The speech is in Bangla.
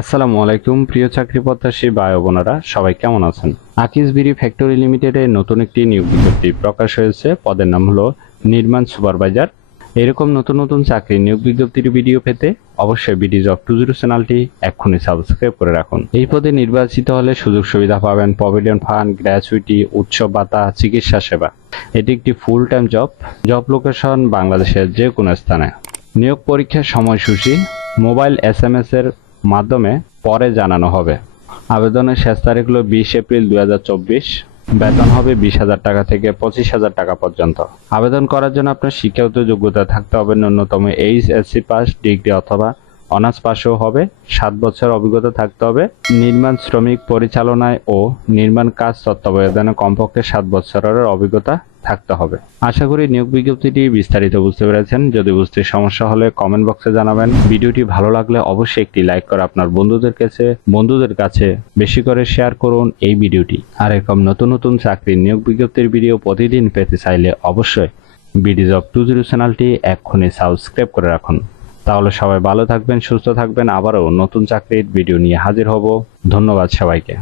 আসসালামু আলাইকুম, প্রিয় চাকরি প্রত্যাশী ভাই বোনেরা, সবাই কেমন আছেন? আকিস বিড়ি ফ্যাক্টরি লিমিটেডে নতুন একটি নিয়োগ বিজ্ঞপ্তি প্রকাশ হয়েছে। পদের নাম হলো নির্মাণ সুপারভাইজার। এরকম নতুন নতুন চাকরি নিয়োগ বিজ্ঞপ্তির ভিডিও পেতে অবশ্যই বিডি জব টু জিরো চ্যানেলটি এক্ষুনি সাবস্ক্রাইব করে রাখুন। এই পদে নির্বাচিত হলে সুযোগ সুবিধা পাবেন প্রভিডেন্ট ফান্ড গ্র্যাচুইটি উৎসব ভাতা, চিকিৎসা সেবা। এটি একটি full time job job location বাংলাদেশের যে কোনো স্থানে। নিয়োগ পরীক্ষার সময়সূচি মোবাইল এস এম এস এর মাধ্যমে পরে জানানো হবে। আবেদনের শেষ তারিখ হলো বিশ এপ্রিল দু হাজার চব্বিশ। বেতন হবে বিশ হাজার টাকা থেকে পঁচিশ হাজার টাকা পর্যন্ত। আবেদন করার জন্য আপনার শিক্ষাগত যোগ্যতা থাকতে হবে ন্যূনতম H S C pass, degree অথবা অনার্স পাশেও হবে, সাত বছর অভিজ্ঞতা থাকতে হবে, নির্মাণ শ্রমিক পরিচালনায় ও নির্মাণ কাজ তত্ত্বাবধানে কমপক্ষে সাত বছরের অভিজ্ঞতা থাকতে হবে। আশা করি নিয়োগ বিজ্ঞপ্তিটি বিস্তারিত বুঝতে পেরেছেন। যদি বুঝতে সমস্যা হলে কমেন্ট বক্সে জানাবেন। ভিডিওটি ভালো লাগলে অবশ্যই একটি লাইক করে আপনার বন্ধুদের কাছে বন্ধুদের কাছে বেশি করে শেয়ার করুন এই ভিডিওটি। আর এরকম নতুন নতুন চাকরির নিয়োগ বিজ্ঞপ্তির ভিডিও প্রতিদিন পেতে চাইলে অবশ্যই বিডি জব টু জিরো চ্যানেলটি এক্ষুনি সাবস্ক্রাইব করে রাখুন। তাহলে সবাই ভালো থাকবেন, সুস্থ থাকবেন। আবারও নতুন চাকরির ভিডিও নিয়ে হাজির হব। ধন্যবাদ সবাইকে।